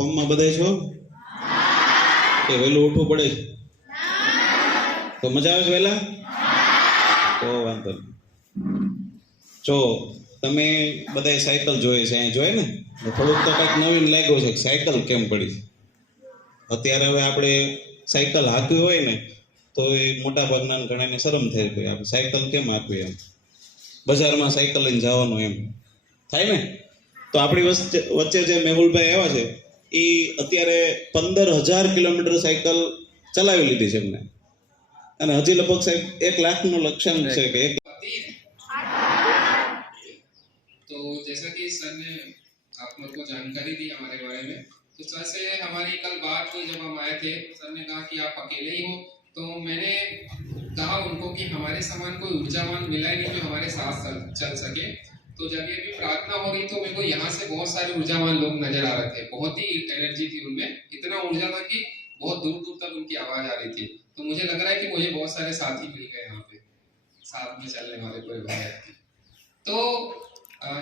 ફોર્મમાં બધાય છો કે વહેલું ઉઠવું પડે છે? તો મજા આવે છે વહેલા? તો વાંધો નહીં. જો તમે બધાય સાયકલ જોઈએ છે, અહીંયા જોઈએ ને, થોડુંક તો કંઈક નવીન લાગ્યું છે કે સાયકલ કેમ પડી. અત્યારે હવે આપણે સાયકલ હાંકવી હોય ને તો એ મોટા ભાગના ઘણાને શરમ થઈ ગઈ, આપણે સાયકલ કેમ હાંકવી, એમ બજારમાં સાયકલ લઈને જવાનું એમ થાય ને. તો આપણી વચ્ચે જે મેહુલભાઈ આવ્યા છે એ અત્યારે 15,000 કિલોમીટર સાયકલ ચલાવી લીધી છે એમને, અને હજી લગભગ સાહેબ 1 લાખનું લક્ષ્યાંક છે કે तो जैसा कि सर ने आप लोग को जानकारी दी हमारे बारे में, तो सर से हमारी कल बात हुई जब हम आए थे। सर ने कहा कि आप अकेले ही हो, तो मैंने कहा उनको कि हमारे समान कोई ऊर्जावान मिला ही नहीं जो हमारे साथ चल सके। तो जब ये भी प्रार्थना हो रही तो मेरे को यहाँ से बहुत सारे ऊर्जावान लोग नजर आ रहे थे, बहुत ही एनर्जी थी उनमें, इतना ऊर्जा था कि बहुत दूर दूर तक उनकी आवाज आ रही थी। तो मुझे लग रहा है कि मुझे बहुत सारे साथी मिल गए यहाँ पे साथ में चलने वाले पूरे भारत के। तो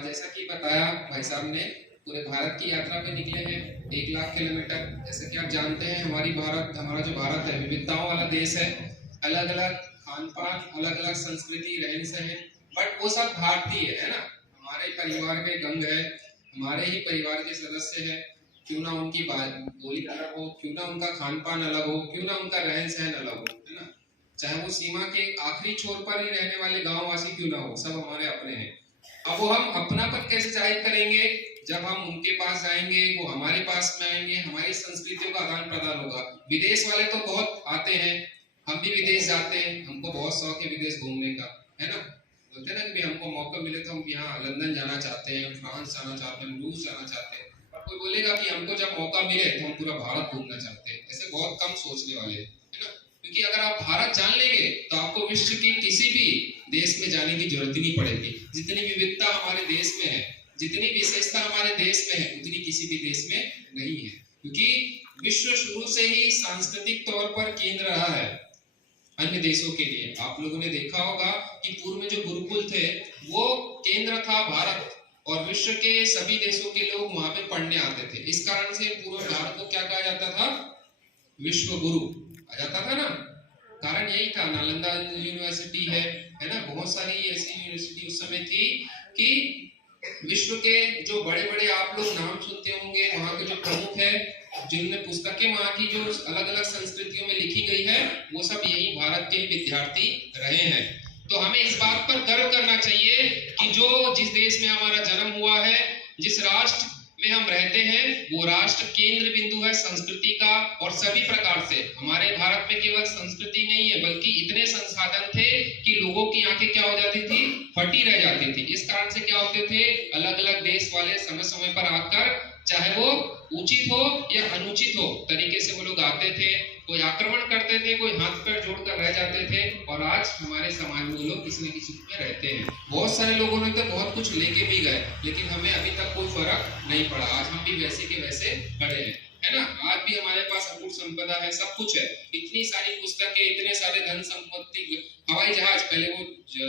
जैसा कि बताया भाई साहब ने, पूरे भारत की यात्रा पे निकले हैं 1 लाख किलोमीटर। जैसे कि आप जानते हैं हमारा जो भारत है विविधताओं वाला देश है, अलग अलग खान पान, अलग अलग संस्कृति, रहन सहन, बट वो सब भारतीय है ना। हमारे परिवार का एक अंग है, हमारे ही परिवार के सदस्य है, क्यों ना उनकी बोली अलग हो, क्यों ना उनका खान पान अलग हो, क्यों ना उनका रहन सहन अलग हो, है ना। चाहे वो सीमा के आखिरी छोर पर ही रहने वाले गाँव वासी क्यों ना हो, सब हमारे अपने हैं। अब वो हम अपनापन कैसे जाहिर करेंगे? जब हम उनके पास जाएंगे, वो हमारे पास में आएंगे, हमारी संस्कृतियों का आदान प्रदान होगा। विदेश वाले तो बहुत आते हैं, हम भी विदेश जाते हैं, हमको बहुत शौक है विदेश घूमने का, है ना। बोलते हैं ना कि हमको मौका मिले तो हम यहाँ लंदन जाना चाहते हैं, फ्रांस जाना चाहते हैं, रूस जाना चाहते हैं। पर कोई बोलेगा कि हमको जब मौका मिले तो हम पूरा भारत घूमना चाहते हैं, ऐसे बहुत कम सोचने वाले हैं, है ना। क्योंकि अगर आप भारत जान लेंगे तो आपको विश्व के किसी भी देश में जाने की जरूरत ही नहीं पड़ेगी। जितनी विविधता हमारे देश में है, जितनी विशेषता हमारे देश में है, उतनी किसी भी देश में नहीं है। क्योंकि विश्व शुरू से ही सांस्कृतिक तौर पर केंद्र रहा है अन्य देशों के लिए। आप लोगों ने देखा होगा कि पूर्व में जो गुरुकुल थे वो केंद्र था भारत, और विश्व के सभी देशों के लोग वहां पे पढ़ने आते थे। इस कारण से पूर्व भारत को क्या कहा जाता था? विश्व गुरु आ जाता था ना। कारण यही था, नालंदा यूनिवर्सिटी है ना, बहुत सारी ऐसी यूनिवर्सिटी उस समय थी कि विश्व के जो बड़े बड़े आप लोग नाम सुनते होंगे, वहाँ के जो प्रमुख है, जिनने पुस्तकें वहाँ की जो अलग अलग संस्कृतियों में लिखी गई है, वो सब यही भारत के विद्यार्थी रहे हैं। तो हमें इस बात पर गर्व करना चाहिए कि जो जिस देश में हमारा जन्म हुआ है, जिस राष्ट्र में हम रहते हैं, वो राष्ट्र केंद्र बिंदु है संस्कृति का। और सभी प्रकार से हमारे भारत में केवल संस्कृति नहीं है, बल्कि इतने संसाधन थे कि लोगों की आंखें क्या हो जाती थी? फटी रह जाती थी। इस कारण से क्या होते थे? अलग अलग देश वाले समय समय पर आकर, चाहे वो उचित हो या अनुचित हो तरीके से वो लोग आते थे, कोई आक्रमण करते थे, कोई हाथ पैर जोड़कर रह जाते थे। और आज हमारे समाज में वो लोग किसी न किसी में रहते हैं। बहुत सारे लोगों ने तो बहुत कुछ लेके भी गए, लेकिन हमें अभी तक कोई फर्क नहीं पड़ा। आज हम भी वैसे के वैसे खड़े हैं, है ना। आज भी हमारे पास अपूर्ण संपदा है, सब कुछ है, इतनी सारी पुस्तकें, इतने सारे धन संपत्ति, हवाई जहाज, पहले वो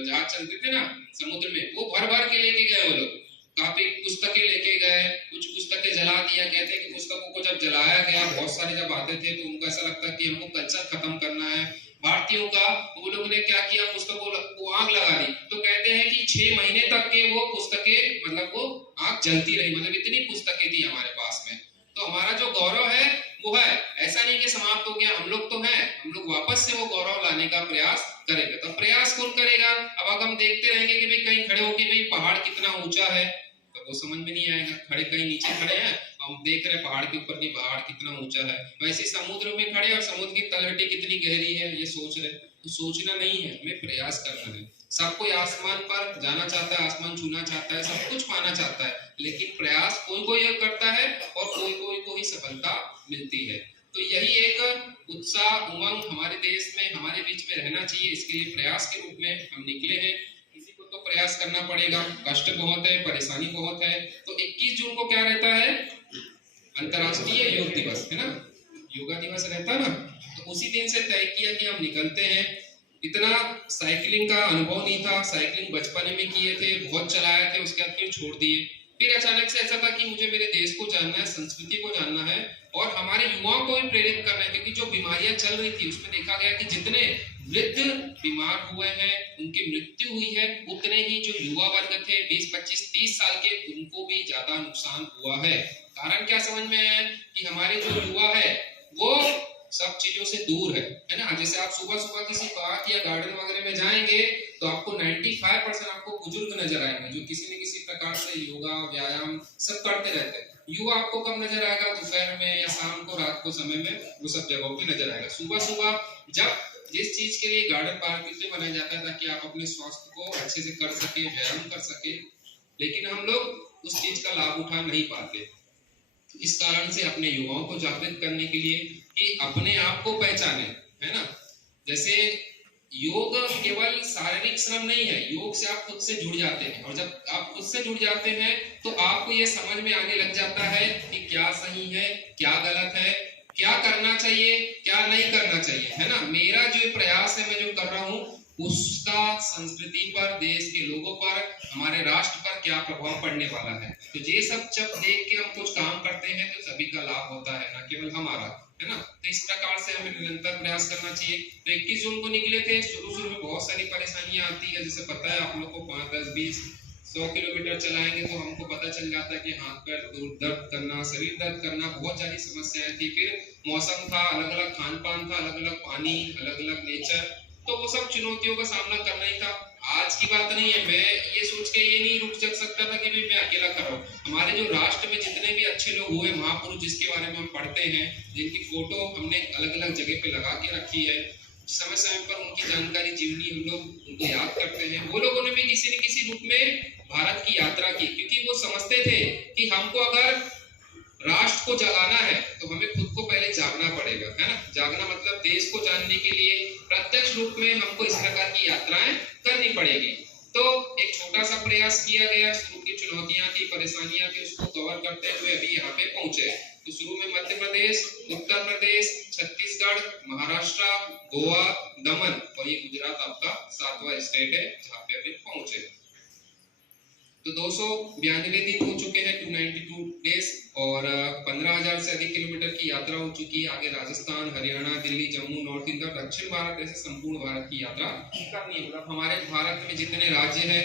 जहाज चलते थे ना समुद्र में, वो भर भर के लेके गए वो लोग। काफी पुस्तकें लेके गए, कुछ पुस्तकें जला दिया। कहते हैं कि पुस्तकों को जब जलाया गया, बहुत सारे जब आते थे तो उनको ऐसा लगता कि हमको कल्चर खत्म करना है भारतीयों का। वो लोगों ने क्या किया? पुस्तकों को आग लगा दी। तो कहते हैं कि 6 महीने तक के वो पुस्तकें, मतलब वो आग जलती रही, मतलब इतनी पुस्तकें थी हमारे पास में। तो हमारा जो गौरव है वो है, ऐसा नहीं कि समाप्त हो गया, हम लोग तो हैं, हम लोग वापस से वो गौरव लाने का प्रयास करेंगे। तो प्रयास कौन करेगा? अब अगर हम देखते रहेंगे कि भाई कहीं खड़े होके भाई पहाड़ कितना ऊंचा है, तो वो समझ में नहीं आएगा। खड़े कहीं नीचे खड़े हैं, हम देख रहे हैं पहाड़ के ऊपर की पहाड़ कितना ऊंचा है, वैसे समुद्र में खड़े और समुद्र की तलहटी कितनी गहरी है ये सोच रहे। तो सोचना नहीं है, हमें प्रयास करना है। सब कोई आसमान पर जाना चाहता है, आसमान छूना चाहता है, सब कुछ पाना चाहता है, लेकिन प्रयास कोई कोई करता है और कोई कोई को ही सफलता मिलती है। तो यही एक उत्साह, उमंग हमारे देश में, हमारे बीच में रहना चाहिए। इसके लिए प्रयास के रूप में हम निकले हैं। किसी को तो प्रयास करना पड़ेगा, कष्ट बहुत है, परेशानी बहुत है। तो 21 जून को क्या रहता है? अंतर्राष्ट्रीय योग दिवस, है ना, योगा दिवस रहता है ना। तो उसी दिन से तय किया कि हम निकलते हैं। इतना साइकिलिंग का अनुभव नहीं था, साइकिलिंग बचपन में किए थे, बहुत चलाए थे, उसके बाद फिर छोड़ दिए। फिर अचानक से ऐसा था कि मुझे मेरे देश को जानना है, संस्कृति को जानना है और हमारे युवाओं को भी प्रेरित करना है, क्योंकि जो बीमारियां चल रही थी उसमें देखा गया कि जितने वृद्ध बीमार हुए हैं, उनकी मृत्यु हुई है, उतने ही जो युवा वर्ग थे 20, 25, 30 साल के, उनको भी ज्यादा नुकसान हुआ है। कारण क्या समझ में आया कि हमारे जो युवा है वो सब चीजों से दूर है ना। जैसे आप सुबह सुबह किसी पार्क या गार्डन वगैरह में जाएंगे तो आपको 95% आपको बुजुर्ग नजर आएंगे, जो किसी न किसी प्रकार से योगा व्यायाम सब करते रहते हैं। युवा आपको कब नजर आएगा? दोपहर में या शाम को, रात को समय में, वो सब जगहों पे नजर आएगा। सुबह सुबह जब जिस चीज के लिए गार्डन पार्क इसलिए बनाया जाता है ताकि आप अपने स्वास्थ्य को अच्छे से कर सके, व्यायाम कर सके, लेकिन हम लोग उस चीज का लाभ उठा नहीं पाते। इस कारण से अपने युवाओं को जागृत करने के लिए कि अपने आप को पहचाने, है ना। जैसे योग केवल शारीरिक श्रम नहीं है, योग से आप खुद से जुड़ जाते हैं, और जब आप खुद से जुड़ जाते हैं तो आपको ये समझ में आने लग जाता है कि क्या सही है, क्या गलत है, क्या करना चाहिए, क्या नहीं करना चाहिए, है ना। मेरा जो प्रयास है, मैं जो कर रहा हूँ, उसका संस्कृति पर, देश के लोगों पर, हमारे राष्ट्र पर क्या प्रभाव पड़ने वाला है। तो ये सब जब देख के हम कुछ काम करते हैं तो सभी का लाभ होता है, ना केवल हमारा, है ना। तो इस प्रकार से हमें निरंतर प्रयास करना चाहिए। तो 21 जून को निकले थे, शुरू में बहुत सारी परेशानियां आती है, जैसे पता है आप लोग को 5, 10, 20, 100 किलोमीटर चलाएंगे तो हमको पता चल जाता है कि हाथ पैर दर्द करना, शरीर दर्द करना, बहुत सारी समस्याएं थी। फिर मौसम था, अलग अलग खान पान था, अलग अलग पानी, अलग अलग नेचर, तो वो सब चुनौतियों का सामना करना ही था। आज की बात नहीं है, मैं ये सोच के ये नहीं रुक जग सकता था कि मैं अकेला कर रहा हूँ। हमारे जो राष्ट्र में जितने भी अच्छे लोग हुए, महापुरुष जिसके बारे में हम पढ़ते हैं, जिनकी फोटो हमने अलग अलग जगह पे लगा के रखी है, समय समय पर उनकी जानकारी जीवनी हम लोग उनको याद करते हैं। वो लोगों ने भी किसी न किसी रूप में भारत की यात्रा की, क्योंकि वो समझते थे कि हमको अगर राष्ट्र को जगाना है तो हमें खुद को पहले जागना पड़ेगा, है ना। जागना मतलब देश को जानने के लिए प्रत्यक्ष रूप में हमको इस प्रकार की यात्राएं करनी पड़ेगी। तो एक छोटा सा प्रयास किया गया, शुरू की चुनौतियां थी, परेशानियां थी, उसको कवर करते हुए अभी यहाँ पे पहुंचे। तो शुरू में मध्य प्रदेश, उत्तर प्रदेश, छत्तीसगढ़, महाराष्ट्र, गोवा, दमन और ये गुजरात आपका 7वां स्टेट है जहाँ पे अभी पहुंचे। तो 292 दिन हो चुके हैं, 292 डेज, और 15,000 से अधिक किलोमीटर की यात्रा हो चुकी है। आगे राजस्थान, हरियाणा, दिल्ली, जम्मू, नॉर्थ इंडिया, दक्षिण भारत, ऐसे संपूर्ण भारत की यात्रा करनी है। मतलब हमारे भारत में जितने राज्य हैं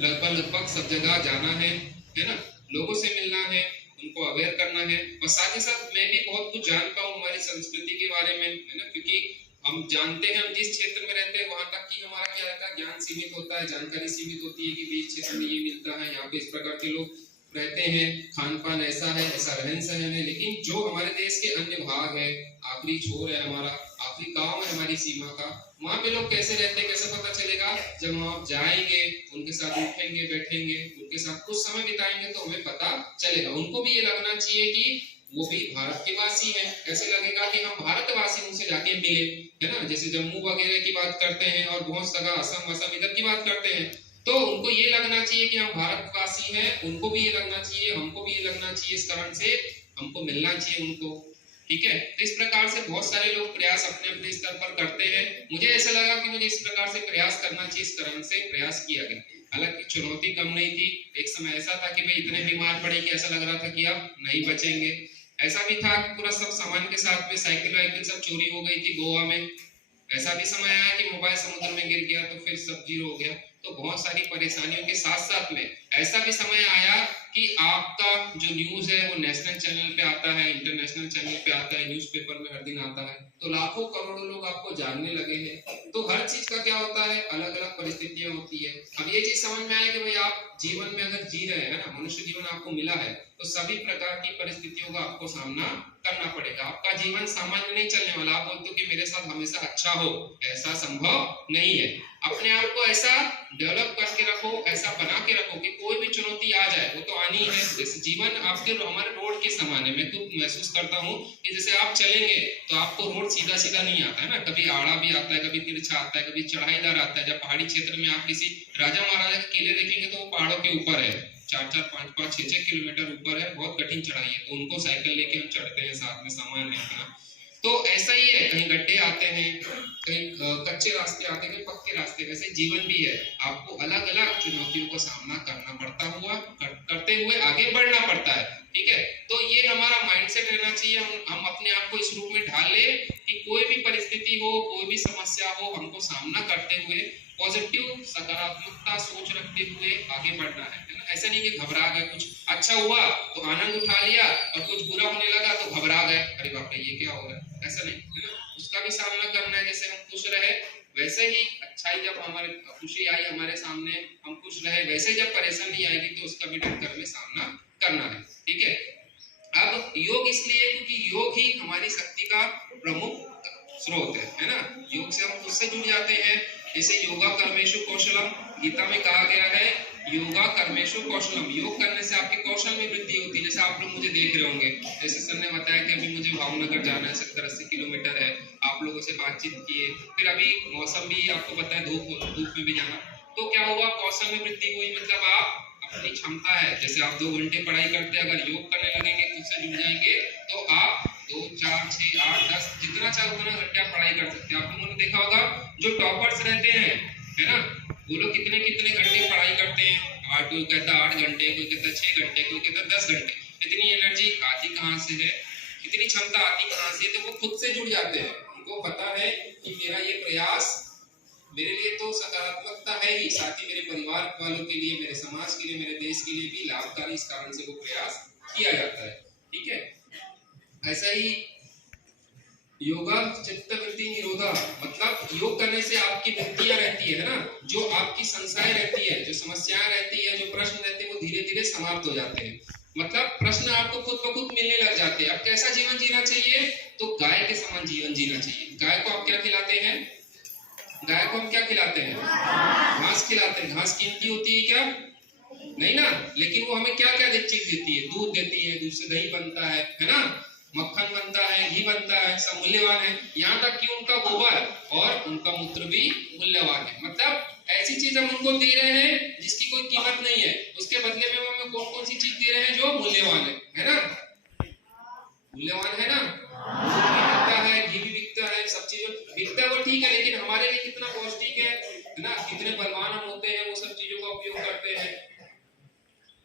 लगभग सब जगह जाना है ना, लोगों से मिलना है, उनको अवेयर करना है, और साथ ही साथ मैं भी बहुत कुछ जान पाऊँ हमारी संस्कृति के बारे में, है ना। क्योंकि हम जानते हैं, हम जिस क्षेत्र में रहते हैं वहां तक कि हमारा क्या रहता है, ज्ञान सीमित होता है, जानकारी सीमित होती है कि बीच क्षेत्र में ये मिलता है, यहाँ पे इस प्रकार के लोग रहते हैं, खान पान ऐसा है, ऐसा रहन सहन है। लेकिन जो हमारे देश के अन्य भाग है, आखिरी छोर है हमारा, आखिरी गांव है हमारी सीमा का, वहाँ पे लोग कैसे रहते हैं, कैसे पता चलेगा? जब हम आप जाएंगे, उनके साथ उठेंगे, बैठेंगे, उनके साथ कुछ समय बिताएंगे तो हमें पता चलेगा। उनको भी ये लगना चाहिए कि वो भी भारत के वासी हैं। कैसे लगेगा कि हम भारतवासी उनसे जाके मिले, है ना। जैसे जम्मू वगैरह की बात करते हैं और बहुत जगह असम इधर की बात करते हैं, तो उनको ये लगना चाहिए कि हम भारतवासी हैं, उनको भी ये लगना चाहिए, हमको भी ये लगना चाहिए। इस कारण से हमको मिलना चाहिए उनको, ठीक है। तो इस प्रकार से बहुत सारे लोग प्रयास अपने अपने स्तर पर करते हैं। मुझे ऐसा लगा कि मुझे इस प्रकार से प्रयास करना चाहिए, इस कारण से प्रयास किया गया। हालांकि चुनौती कम नहीं थी। एक समय ऐसा था कि भाई इतने बीमार पड़े कि ऐसा लग रहा था कि अब नहीं बचेंगे। ऐसा भी था कि पूरा सब सामान के साथ में साइकिल वाइकिल सब चोरी हो गई थी गोवा में। ऐसा भी समय आया कि मोबाइल समुद्र में गिर गया, तो फिर सब जीरो हो गया। तो बहुत सारी परेशानियों के साथ साथ में ऐसा भी समय आया कि आपका जो न्यूज है वो नेशनल चैनल पे आता है, इंटरनेशनल चैनल पे आता है, न्यूज़पेपर में हर दिन आता है, तो लाखों करोड़ों लोग आपको जानने लगे हैं। तो हर चीज का क्या होता है, अलग अलग परिस्थितियां होती है। अब ये चीज समझ में आया कि भाई आप जीवन में अगर जी रहे हैं ना, मनुष्य जीवन आपको मिला है, तो सभी प्रकार की परिस्थितियों का आपको सामना करना पड़ेगा। आपका जीवन सामान्य नहीं चलने वाला। आप बोलते हो कि मेरे साथ हमेशा अच्छा हो, ऐसा संभव नहीं है। अपने आप को ऐसा डेवलप करके रखो, ऐसा बना के रखो कि कोई भी चुनौती आ जाए वो तो आनी है। जैसे जीवन आपके हमारे रोड के समान है। मैं खुद महसूस करता हूँ कि जैसे आप चलेंगे तो आपको रोड सीधा सीधा नहीं आता है ना, कभी आड़ा भी आता है, कभी तिरछा आता है, कभी चढ़ाईदार आता है। जब पहाड़ी क्षेत्र में आप किसी राजा महाराजा के किले देखेंगे तो वो पहाड़ों के ऊपर है, 4-4, 5-5, 6-6 किलोमीटर ऊपर है, बहुत कठिन चढ़ाई है। तो उनको साइकिल लेके हम चढ़ते हैं, साथ में सामान है अपना। तो ऐसा ही है, कहीं गड्ढे आते हैं, कहीं कच्चे रास्ते आते हैं, कहीं पक्के रास्ते, वैसे जीवन भी है। आपको अलग अलग चुनौतियों का सामना करते हुए आगे बढ़ना पड़ता है। ठीक है, तो ये हमारा माइंडसेट रहना चाहिए। हम अपने आप को इस रूप में ढाल ले कि कोई भी परिस्थिति हो, कोई भी समस्या हो, हमको सामना करते हुए पॉजिटिव सकारात्मकता सोच रखते हुए आगे बढ़ना है ना। ऐसा नहीं कि घबरा गए, कुछ अच्छा हुआ तो आनंद उठा लिया और कुछ बुरा होने लगा तो घबरा गए, अरे बाप रे ये क्या हो रहा है, ऐसा नहीं है ना। उसका भी सामना करना है। जैसे हम खुश रहे वैसे ही अच्छाई, जब हमारे खुशी आई हमारे सामने हम खुश रहे, वैसे जब परेशानी आएगी तो उसका भी डट में सामना करना है। ठीक है, अब योग इसलिए क्योंकि योग ही हमारी शक्ति का प्रमुख स्रोत है ना। योग से हम खुद से जुड़ जाते हैं। जैसे योगा कर्मेषु कौशलम, गीता में कहा गया है योगा कर्मेषु कौशलम, योग करने से आपके कौशल में वृद्धि होती है। जैसे आप लोग मुझे देख रहे होंगे, जैसे सर ने बताया कि अभी मुझे भावनगर जाना है, 70-80 किलोमीटर है, आप लोगों से बातचीत किए, फिर अभी मौसम भी आपको पता है धूप में भी जाना, तो क्या हुआ, कौशल में वृद्धि हुई। मतलब आप अपनी क्षमता है, जैसे आप 2 घंटे पढ़ाई करते हैं, अगर योग करने लगेंगे, खुद से जुड़ जाएंगे, तो आप 2, 4, 6, 8, 10 जितना चाहे उतना घंटे आप पढ़ाई कर सकते हैं। आप लोगों ने देखा होगा जो टॉपर्स रहते हैं, है ना, वो लोग कितने कितने घंटे पढ़ाई करते हैं। और कोई कहता 8 घंटे, कोई कहता 6 घंटे, कोई कहता 10 घंटे। इतनी एनर्जी आती कहाँ से है, इतनी क्षमता आती कहाँ से? तो वो खुद से जुड़ जाते हैं। उनको पता है कि मेरा ये प्रयास मेरे लिए तो सकारात्मकता है ही, साथ ही मेरे परिवार वालों के लिए, मेरे समाज के लिए, मेरे देश के लिए भी लाभकारी, इस कारण से वो प्रयास किया जाता है। ठीक है, ऐसा ही योगा चित्तवृत्ति निरोधा, मतलब योग करने से आपकी वृत्तियां रहती है ना, जो आपकी संशय रहती है, जो समस्याएं रहती है, जो प्रश्न रहते हैं, वो धीरे धीरे समाप्त हो जाते हैं। मतलब प्रश्न आपको खुद ब खुद मिलने लग जाते हैं। अब कैसा जीवन जीना चाहिए? तो गाय के समान जीवन जीना चाहिए। गाय को आप क्या खिलाते हैं? गाय को हम क्या खिलाते हैं? घास खिलाते हैं। घास कीमती होती है क्या? नहीं ना, लेकिन वो हमें क्या क्या चीज देती है? दूध देती है, दूध से दही बनता है ना, मक्खन बनता है, घी बनता है, सब मूल्यवान है। यहाँ तक कि उनका गोबर और उनका मूत्र भी मूल्यवान है। मतलब ऐसी चीज हम उनको दे रहे हैं जिसकी कोई कीमत नहीं है, उसके बदले में हमें कौन कौन सी चीज दे रहे हैं जो मूल्यवान है ना, मूल्यवान है ना। दूध भी बिकता है, घी भी बिकता है, सब चीज बिकता है, वो ठीक है, लेकिन हमारे लिए कितना पौष्टिक है ना, कितने बलवान हम होते हैं, वो सब चीजों का उपयोग करते हैं।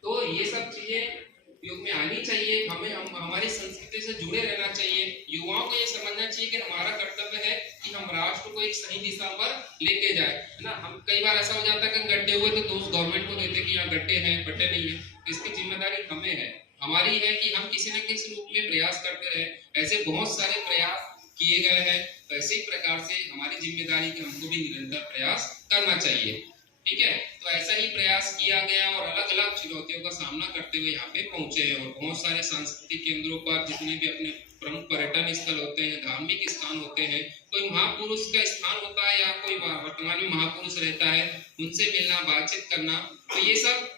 तो ये सब चीजें उपयोग में आनी चाहिए। हम हमारी संस्कृति से जुड़े रहना चाहिए। युवाओं को ये समझना चाहिए कि हमारा कर्तव्य है कि हम राष्ट्र को एक सही दिशा पर लेके जाए, है ना। हम कई बार ऐसा हो जाता है कि गड्ढे हुए तो दोस्त गवर्नमेंट को देते कि यहाँ गड्ढे हैं, गड्ढे नहीं है, तो इसकी जिम्मेदारी हमें है, हमारी है कि हम किसी न किसी रूप में प्रयास करते रहे। ऐसे बहुत सारे प्रयास किए गए हैं, तो ऐसे ही प्रकार से हमारी जिम्मेदारी कि हमको भी निरंतर प्रयास करना चाहिए। ठीक है, तो ऐसा ही प्रयास किया गया और अलग अलग चुनौतियों का सामना करते हुए यहाँ पे पहुंचे हैं। और बहुत सारे सांस्कृतिक केंद्रों पर, जितने भी अपने प्रमुख पर्यटन स्थल होते हैं, धार्मिक स्थान होते हैं, कोई महापुरुष का स्थान होता है या कोई वर्तमान में महापुरुष रहता है, उनसे मिलना, बातचीत करना, तो ये सब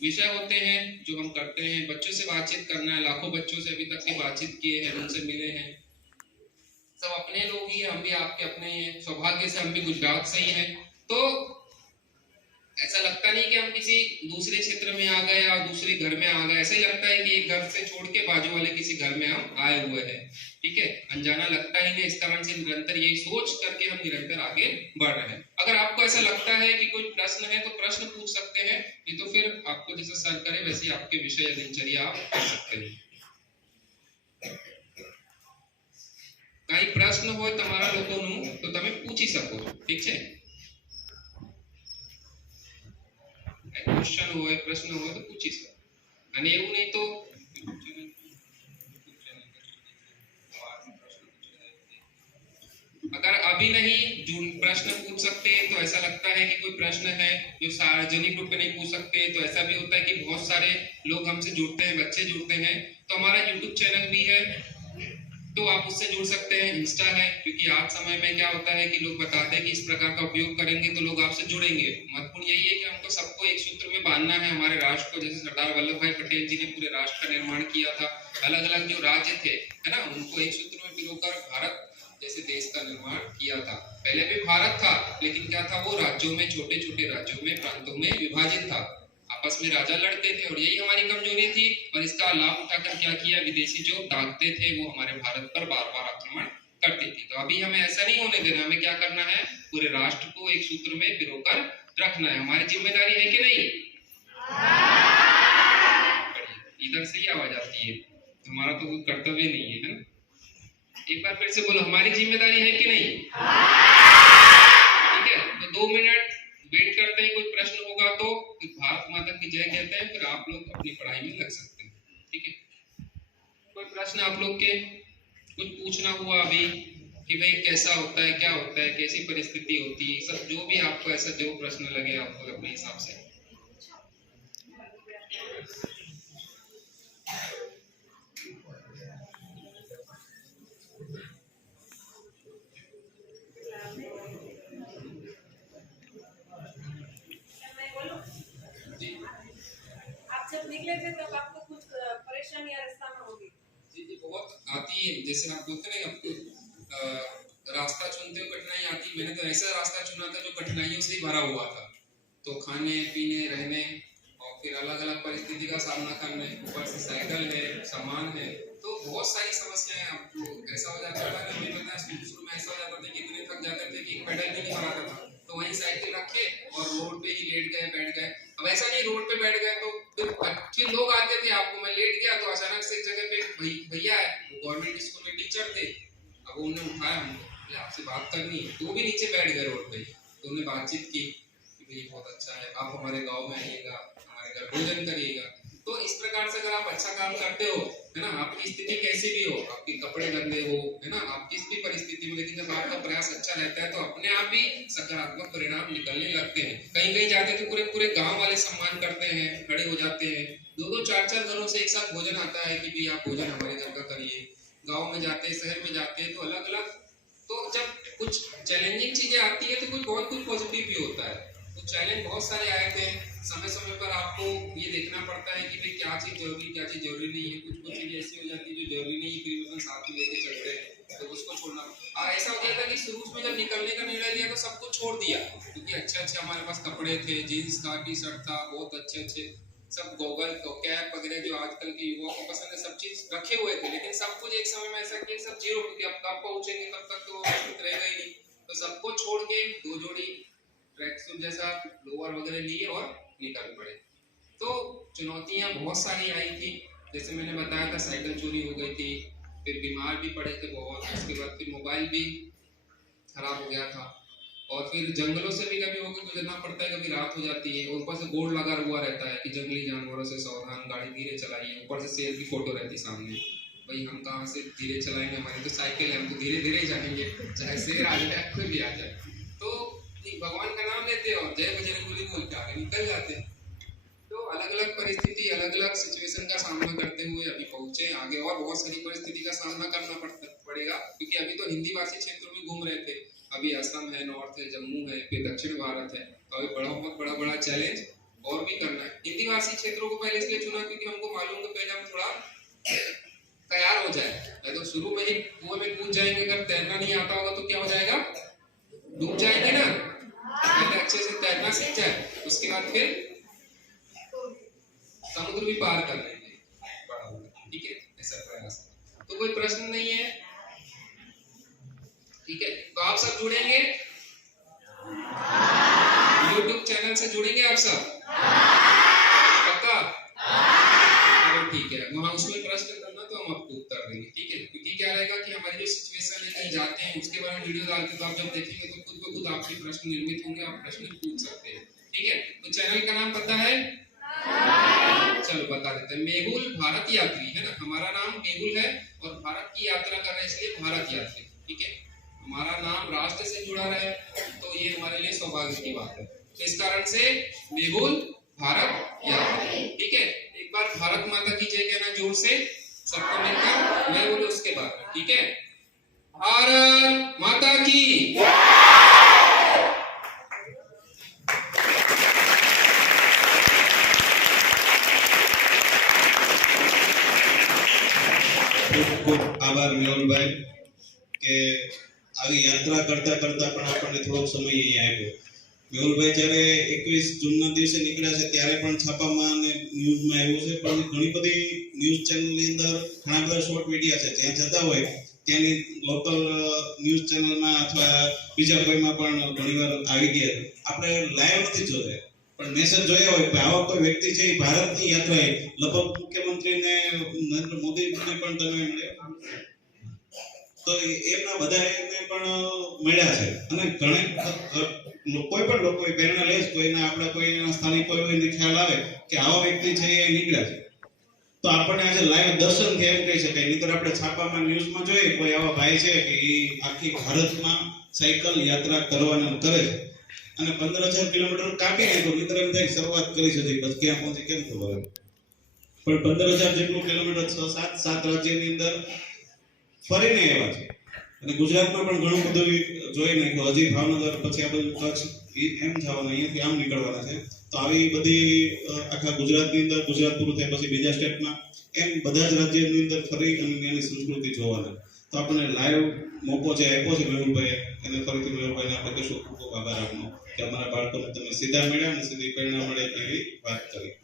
विषय होते हैं जो हम करते हैं। बच्चों से बातचीत करना है, लाखों बच्चों से अभी तक की बातचीत किए हैं, उनसे मिले हैं, सब अपने लोग ही हैं, हम भी आपके अपने ही हैं। सौभाग्य से हम भी गुजरात से ही हैं, तो ऐसा लगता नहीं कि हम किसी दूसरे क्षेत्र में आ गए या दूसरे घर में आ गए। ऐसा ही लगता है कि एक घर से छोड़ के बाजू वाले किसी घर में हम आए हुए हैं। ठीक है, अनजाना लगता ही नहीं। इस कारण से निरंतर यही सोच करके हम निरंतर आगे बढ़ रहे हैं। अगर आपको ऐसा लगता है कि कोई प्रश्न है तो प्रश्न पूछ सकते हैं, नहीं तो फिर आपको जैसे सर करे वैसे आपके विषय या दिनचर्या आप कर सकते हैं। कई प्रश्न हो तमारा लोगों तो તમે પૂછી શકો। ठीक है, क्वेश्चन हो, प्रश्न हो तो पूछी શકો। અને એવું નહીં તો अगर अभी नहीं प्रश्न पूछ सकते तो ऐसा लगता है कि कोई प्रश्न है जो सार्वजनिक रूप में नहीं पूछ सकते, तो ऐसा भी होता है कि बहुत सारे लोग हमसे जुड़ते हैं, बच्चे जुड़ते हैं, तो हमारा यूट्यूब चैनल भी है, तो आप उससे जुड़ सकते हैं। इंस्टा है, क्योंकि आज समय में क्या होता है कि लोग बताते हैं कि इस प्रकार का उपयोग करेंगे तो लोग आपसे जुड़ेंगे। महत्वपूर्ण यही है कि हमको सबको एक सूत्र में बांधना है, हमारे राष्ट्र को। जैसे सरदार वल्लभ भाई पटेल जी ने पूरे राष्ट्र का निर्माण किया था, अलग अलग जो राज्य थे, है ना, उनको एक सूत्र में पिरोकर भारत जैसे देश का निर्माण किया था। पहले भी भारत था, लेकिन क्या था, वो राज्यों में, छोटे छोटे राज्यों में, प्रांतों में विभाजित था। आपस में राजा लड़ते थे और यही हमारी कमजोरी थी। और इसका लाभ उठाकर क्या किया, विदेशी जो दागते थे वो हमारे भारत पर बार बार आक्रमण करते थे। तो अभी हमें ऐसा नहीं होने देना, हमें क्या करना है, पूरे राष्ट्र को एक सूत्र में पिरोकर रखना है। हमारी जिम्मेदारी है कि नहीं? इधर से ही आवाज आती है, हमारा तो कोई कर्तव्य नहीं है ना। एक बार फिर से बोलो, हमारी जिम्मेदारी है कि नहीं? ठीक है, तो 2 मिनट वेट करते हैं, कोई प्रश्न होगा तो फिर भारत माता की जय कहते हैं, फिर आप लोग अपनी पढ़ाई में लग सकते हैं। ठीक है, कोई प्रश्न आप लोग के, कुछ पूछना हुआ अभी कि भाई कैसा होता है, क्या होता है, कैसी परिस्थिति होती है, सब जो भी आपको ऐसा जो प्रश्न लगे आप लोग अपने हिसाब से। आप जब निकले थे तब आपको कुछ परेशानियां रास्ता में होगी? जी बहुत आती है, जैसे आप बोलते हैं आपको रास्ता चुनते हुए कठिनाई आती। मैंने तो ऐसा रास्ता चुना था जो कठिनाइयों से भरा हुआ था, तो खाने पीने रहने और फिर अलग अलग परिस्थिति का सामना करने, ऊपर से साइकिल है, सामान है, तो बहुत सारी समस्याएं। आपको ऐसा हो जाता था, हमें पता है शुरू में ऐसा हो जाता था कि इतने थक जाते थे कि पेडल भी नहीं मारता था, तो वहीं साइकिल रखे और रोड पे ही लेट गए, बैठ गए। अब ऐसा नहीं, रोड पे बैठ गए तो फिर लोग आते थे, आपको मैं लेट गया तो अचानक से एक जगह पे भैया है, गवर्नमेंट स्कूल में टीचर थे, अब उन्होंने उठाया हमको, आपसे बात करनी है, तो भी नीचे बैठ गए रोड पे। तो उन्होंने बातचीत की कि भाई बहुत अच्छा है, आप हमारे गांव में आइएगा, हमारे घर भोजन करिएगा। तो इस प्रकार से अगर आप अच्छा काम करते हो, है ना, आपकी स्थिति कैसी भी हो, आपके कपड़े गंदे हो, है ना, आप किस भी परिस्थिति में, लेकिन जब आपका प्रयास अच्छा रहता है तो अपने आप ही सकारात्मक परिणाम निकलने लगते हैं। कहीं कहीं जाते तो पूरे पूरे गांव वाले सम्मान करते हैं, खड़े हो जाते हैं। 2-2 4-4 घरों से एक साथ भोजन आता है कि भाई आप भोजन हमारे घर का करिए। गाँव में जाते हैं, शहर में जाते हैं, तो अलग अलग। तो जब कुछ चैलेंजिंग चीजें आती है तो कुछ बहुत कुछ पॉजिटिव भी होता है। तो चैलेंज बहुत सारे आए थे, समय समय पर आपको ये देखना पड़ता है कि भाई क्या चीज जरूरी, क्या चीज जरूरी नहीं है। कुछ चीजें ऐसी हो जाती है जो जरूरी नहीं है, फिर भी अपन साथ में लेके चलते हैं, तो उसको छोड़ना। ऐसा हो गया था कि शुरू में जब निकलने का निर्णय लिया तो सब कुछ छोड़ दिया, क्योंकि अच्छे अच्छे हमारे पास कपड़े थे, जीन्स था, टी शर्ट था, बहुत अच्छे अच्छे सब गॉगल कैप वगैरह जो आजकल के युवाओं को पसंद है, सब चीज रखे हुए थे। लेकिन सब कुछ एक समय में ऐसा किया सब जीरो, क्योंकि अब कब पहुंचेंगे तब तक तो रहेगा ही नहीं। तो सबको छोड़ के 2 जोड़ी ट्रैक सूट जैसा लोअर वगैरह लिए और निकल पड़े। तो चुनौतियां बहुत सारी आई थी, जैसे मैंने बताया था, साइकिल चोरी हो गई थी, फिर बीमार भी पड़े थे बहुत, उसके बाद फिर मोबाइल भी खराब हो गया था, और फिर जंगलों से भी कभी होकर गुजरना पड़ता है, कभी रात हो जाती है, ऊपर से बोर्ड लगा हुआ रहता है कि जंगली जानवरों से सावधान, गाड़ी धीरे चलाइए, ऊपर से शेर की फोटो रहती सामने। भाई हम कहाँ से धीरे चलाएंगे, हमारी तो साइकिल है, हम तो धीरे धीरे ही जाएंगे, चाहे शेर आ जाए कोई भी आ जाए। तो भगवान का नाम लेते और जय बजरंगबली बोल के आगे निकल जाते। तो अलग अलग परिस्थिति, अलग अलग सिचुएशन का सामना करते हुए अभी पहुंचे आगे, और बहुत सारी परिस्थिति का सामना करना पड़ेगा, क्योंकि अभी तो हिंदी भाषी क्षेत्रों में घूम रहे थे, अभी असम है, नॉर्थ है, जम्मू है, फिर दक्षिण भारत है, तो अभी बहुत बड़ा चैलेंज और भी करना है। हिंदी भाषी क्षेत्रों को पहले इसलिए चुना क्योंकि हमको मालूम है पहले हम थोड़ा तैयार हो जाए, तो शुरू में ही कुएं में कूद जाएंगे, अगर तैरना नहीं आता होगा तो क्या हो जाएगा, डूब जाएंगे ना। पहले अच्छे से तैरना सीख जाए, उसके बाद फिर समुद्र भी पार कर लेंगे, ठीक है, ऐसा प्रयास। तो कोई प्रश्न नहीं है, ठीक है, तो आप सब जुड़ेंगे, YouTube चैनल से जुड़ेंगे आप सब, पक्का? चलो ठीक है, वहाँ उसमें प्रश्न करना तो हम आपको उत्तर देंगे, ठीक है, क्योंकि क्या रहेगा कि हमारी जो सिचुएशन है, कहीं जाते हैं उसके बारे में वीडियो डालते, तो आप जब देखेंगे तो खुद ब खुद आपके प्रश्न निर्मित होंगे, आप प्रश्न पूछ सकते हैं, ठीक है। तो चैनल का नाम पता है? चलो बता देते हैं, मेहुल भारत यात्री है ना, हमारा नाम मेहुल है और भारत की यात्रा कर रहे हैं इसलिए भारत यात्री, ठीक है। हमारा नाम राष्ट्र से जुड़ा रहे तो ये हमारे लिए सौभाग्य की बात है, तो इस कारण से मेहुल भारत यात्री, ठीक है। एक बार भारत माता की जय कहना जोर से, सबको मिलकर, मैं बोलूं उसके बाद, ठीक है। भारत माता की, ખૂબ આભાર મેહુલભાઈ કે આવી યાત્રા કરતા કરતા પણ આપણને થોડો સમય અહીંયા આવ્યો, મેહુલભાઈ જ્યારે 21 જૂનના દિવસે નીકળ્યા છે ત્યારે પણ છાપામાં અને ન્યૂઝમાં આવ્યું છે, પણ ઘણી બધી ન્યૂઝ ચેનલની અંદર ઘણા બધા શોર્ટ વિડીયા છે, જ્યાં જતા હોય ત્યાંની લોકલ ન્યૂઝ ચેનલમાં અથવા બીજા કોઈમાં પણ ઘણીવાર આવી ગયા. આપણે લાઈવ નથી જોતા પણ મેસેજ જોયા હોય કે આવા કોઈ વ્યક્તિ છે એ ભારતની યાત્રાએ લગભગ મુખ્યમંત્રીને નરેન્દ્ર મોદીને પણ તમે મળ્યા, તો એમના બધાને પણ મળ્યા છે. અને કોઈ પણ લોકો પ્રેરણા લે, કોઈના આપણા કોઈના સ્થાનિક કોઈ હોયને ખ્યાલ આવે કે આવા વ્યક્તિ છે એ નીકળ્યા છે, તો આપણને આજે લાઈવ દર્શનથી એમ કહી શકાય. નહીંતર આપણે છાપામાં ન્યૂઝમાં જોઈએ કોઈ આવા ભાઈ છે કે એ આખી ભારતમાં સાયકલ યાત્રા કરવાનું કરે છે અને 15,000 કિલોમીટર કાપી નાખ્યું. નહીંતર એમ થાય શરૂઆત કરી છે પછી ક્યાં પહોંચી કેમ ખબર હોય, પણ 15,000 જેટલું કિલોમીટર 7 રાજ્યની અંદર ફરીને આવ્યા છે. અને ગુજરાતમાં પણ ઘણું બધું જોઈ નાખ્યું. હજી ભાવનગર, પછી આ બધું કચ્છ એમ જવાના, અહીંયાથી આમ નીકળવાના છે. તો આવી બધી આખા ગુજરાતની અંદર, ગુજરાત પૂરું થાય પછી બીજા સ્ટેટમાં, એમ બધા જ રાજ્યની અંદર ફરી અને એની સંસ્કૃતિ જોવાના. તો આપણને લાઈવ મોકો જે આપ્યો છે મેહુલભાઈએ, એને ફરીથી મેહુલભાઈને આપણે કહીશું ખૂબ ખૂબ આભાર આપનો કે અમારા બાળકોને તમે સીધા મળ્યા અને સીધી પ્રેરણા મળે એવી વાત કરી.